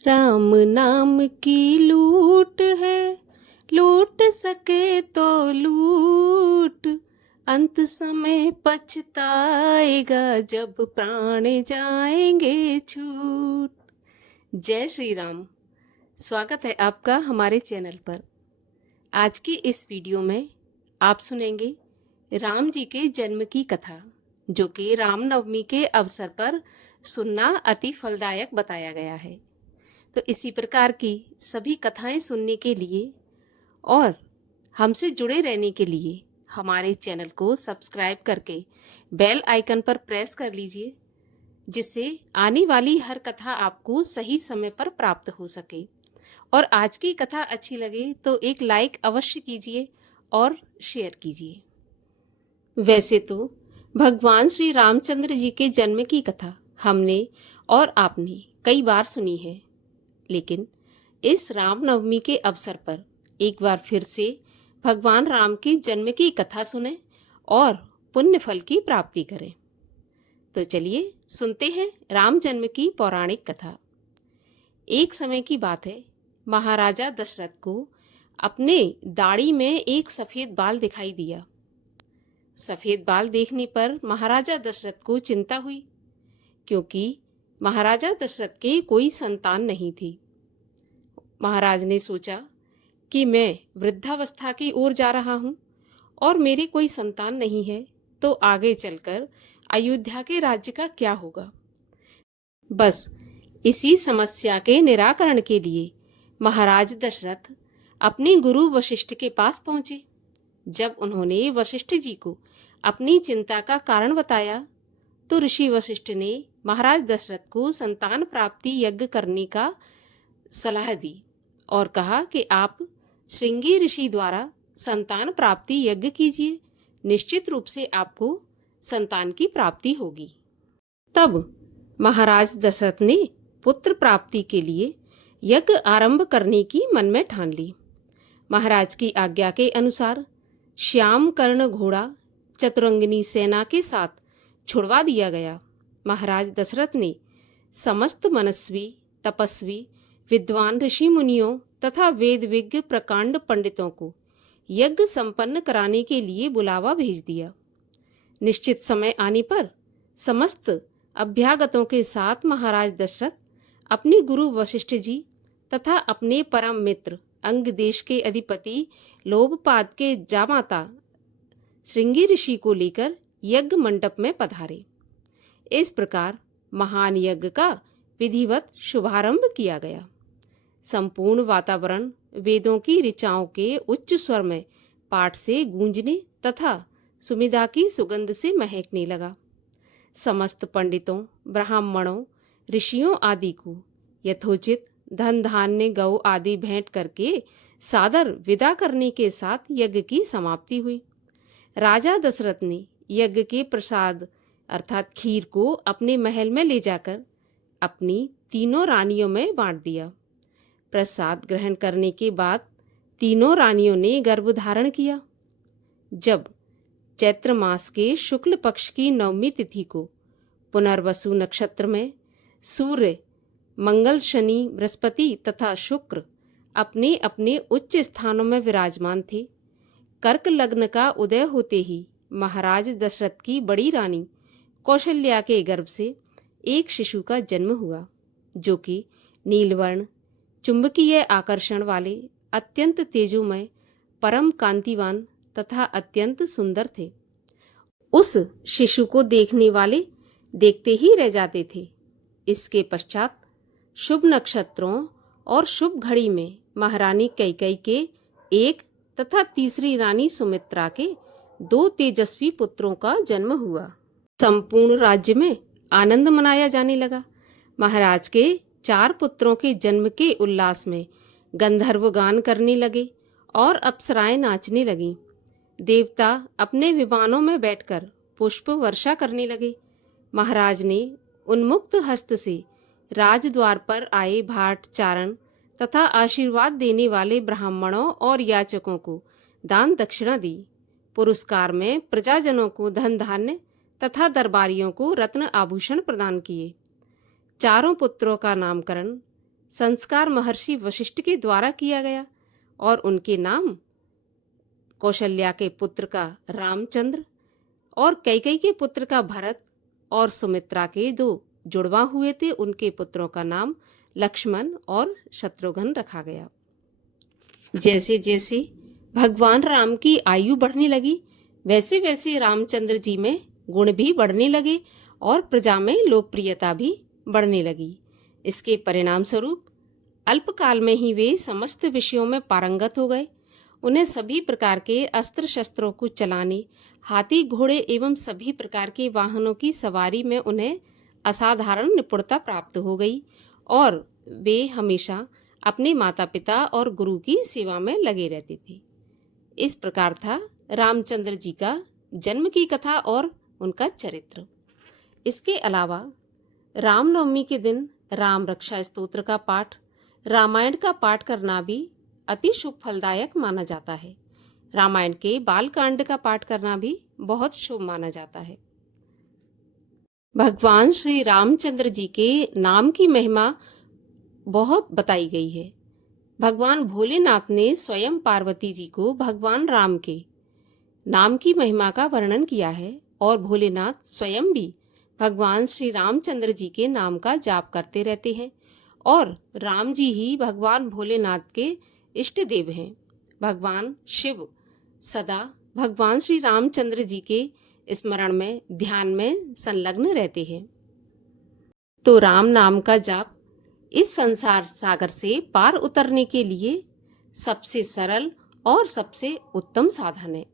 राम नाम की लूट है, लूट सके तो लूट, अंत समय पछताएगा जब प्राण जाएंगे छूट। जय श्री राम। स्वागत है आपका हमारे चैनल पर। आज की इस वीडियो में आप सुनेंगे राम जी के जन्म की कथा, जो कि रामनवमी के अवसर पर सुनना अति फलदायक बताया गया है। तो इसी प्रकार की सभी कथाएं सुनने के लिए और हमसे जुड़े रहने के लिए हमारे चैनल को सब्सक्राइब करके बेल आइकन पर प्रेस कर लीजिए, जिससे आने वाली हर कथा आपको सही समय पर प्राप्त हो सके। और आज की कथा अच्छी लगे तो एक लाइक अवश्य कीजिए और शेयर कीजिए। वैसे तो भगवान श्री रामचंद्र जी के जन्म की कथा हमने और आपने कई बार सुनी है, लेकिन इस रामनवमी के अवसर पर एक बार फिर से भगवान राम के जन्म की कथा सुने और पुण्य फल की प्राप्ति करें। तो चलिए सुनते हैं राम जन्म की पौराणिक कथा। एक समय की बात है, महाराजा दशरथ को अपने दाढ़ी में एक सफेद बाल दिखाई दिया। सफेद बाल देखने पर महाराजा दशरथ को चिंता हुई, क्योंकि महाराजा दशरथ के कोई संतान नहीं थी। महाराज ने सोचा कि मैं वृद्धावस्था की ओर जा रहा हूँ और मेरे कोई संतान नहीं है, तो आगे चलकर अयोध्या के राज्य का क्या होगा। बस इसी समस्या के निराकरण के लिए महाराज दशरथ अपने गुरु वशिष्ठ के पास पहुंचे। जब उन्होंने वशिष्ठ जी को अपनी चिंता का कारण बताया, तो ऋषि वशिष्ठ ने महाराज दशरथ को संतान प्राप्ति यज्ञ करने का सलाह दी और कहा कि आप श्रृंगी ऋषि द्वारा संतान प्राप्ति यज्ञ कीजिए, निश्चित रूप से आपको संतान की प्राप्ति होगी। तब महाराज दशरथ ने पुत्र प्राप्ति के लिए यज्ञ आरंभ करने की मन में ठान ली। महाराज की आज्ञा के अनुसार श्याम कर्ण घोड़ा चतुरंगिनी सेना के साथ छुड़वा दिया गया। महाराज दशरथ ने समस्त मनस्वी, तपस्वी, विद्वान ऋषि मुनियों तथा वेद विज्ञ प्रकांड पंडितों को यज्ञ संपन्न कराने के लिए बुलावा भेज दिया। निश्चित समय आने पर समस्त अभ्यागतों के साथ महाराज दशरथ अपने गुरु वशिष्ठ जी तथा अपने परम मित्र अंग देश के अधिपति लोभपाद के जामाता श्रृंगी ऋषि को लेकर यज्ञ मंडप में पधारे। इस प्रकार महान यज्ञ का विधिवत शुभारंभ किया गया। संपूर्ण वातावरण वेदों की ऋचाओं के उच्च स्वर में पाठ से गूंजने तथा सुमिधा की सुगंध से महकने लगा। समस्त पंडितों, ब्राह्मणों, ऋषियों आदि को यथोचित धन धान्य गौ आदि भेंट करके सादर विदा करने के साथ यज्ञ की समाप्ति हुई। राजा दशरथ ने यज्ञ के प्रसाद अर्थात खीर को अपने महल में ले जाकर अपनी तीनों रानियों में बांट दिया। प्रसाद ग्रहण करने के बाद तीनों रानियों ने गर्भ धारण किया। जब चैत्र मास के शुक्ल पक्ष की नवमी तिथि को पुनर्वसु नक्षत्र में सूर्य, मंगल, शनि, बृहस्पति तथा शुक्र अपने अपने उच्च स्थानों में विराजमान थे, कर्क लग्न का उदय होते ही महाराज दशरथ की बड़ी रानी कौशल्या के गर्भ से एक शिशु का जन्म हुआ, जो कि नीलवर्ण, चुंबकीय आकर्षण वाले, अत्यंत तेजोमय, परम कांतिवान तथा अत्यंत सुंदर थे। उस शिशु को देखने वाले देखते ही रह जाते थे। इसके पश्चात शुभ नक्षत्रों और शुभ घड़ी में महारानी कैकेयी के एक तथा तीसरी रानी सुमित्रा के 2 तेजस्वी पुत्रों का जन्म हुआ। संपूर्ण राज्य में आनंद मनाया जाने लगा। महाराज के 4 पुत्रों के जन्म के उल्लास में गंधर्व गान करने लगे और अप्सराएं नाचने लगीं। देवता अपने विमानों में बैठकर पुष्प वर्षा करने लगे। महाराज ने उन्मुक्त हस्त से राजद्वार पर आए भाट चारण तथा आशीर्वाद देने वाले ब्राह्मणों और याचकों को दान दक्षिणा दी। पुरस्कार में प्रजाजनों को धन धान्य तथा दरबारियों को रत्न आभूषण प्रदान किए। चारों पुत्रों का नामकरण संस्कार महर्षि वशिष्ठ के द्वारा किया गया और उनके नाम कौशल्या के पुत्र का रामचंद्र और कैकेयी के पुत्र का भरत और सुमित्रा के 2 जुड़वा हुए थे, उनके पुत्रों का नाम लक्ष्मण और शत्रुघ्न रखा गया। जैसे जैसे भगवान राम की आयु बढ़ने लगी, वैसे वैसे रामचंद्र जी में गुण भी बढ़ने लगे और प्रजा में लोकप्रियता भी बढ़ने लगी। इसके परिणाम स्वरूप अल्पकाल में ही वे समस्त विषयों में पारंगत हो गए। उन्हें सभी प्रकार के अस्त्र शस्त्रों को चलाने, हाथी घोड़े एवं सभी प्रकार के वाहनों की सवारी में उन्हें असाधारण निपुणता प्राप्त हो गई और वे हमेशा अपने माता पिता और गुरु की सेवा में लगे रहते थे। इस प्रकार था रामचंद्र जी का जन्म की कथा और उनका चरित्र। इसके अलावा रामनवमी के दिन राम रक्षा स्तोत्र का पाठ, रामायण का पाठ करना भी अति शुभ फलदायक माना जाता है। रामायण के बालकांड का पाठ करना भी बहुत शुभ माना जाता है। भगवान श्री रामचंद्र जी के नाम की महिमा बहुत बताई गई है। भगवान भोलेनाथ ने स्वयं पार्वती जी को भगवान राम के नाम की महिमा का वर्णन किया है और भोलेनाथ स्वयं भी भगवान श्री रामचंद्र जी के नाम का जाप करते रहते हैं और राम जी ही भगवान भोलेनाथ के इष्ट देव हैं। भगवान शिव सदा भगवान श्री रामचंद्र जी के स्मरण में, ध्यान में संलग्न रहते हैं। तो राम नाम का जाप इस संसार सागर से पार उतरने के लिए सबसे सरल और सबसे उत्तम साधन है।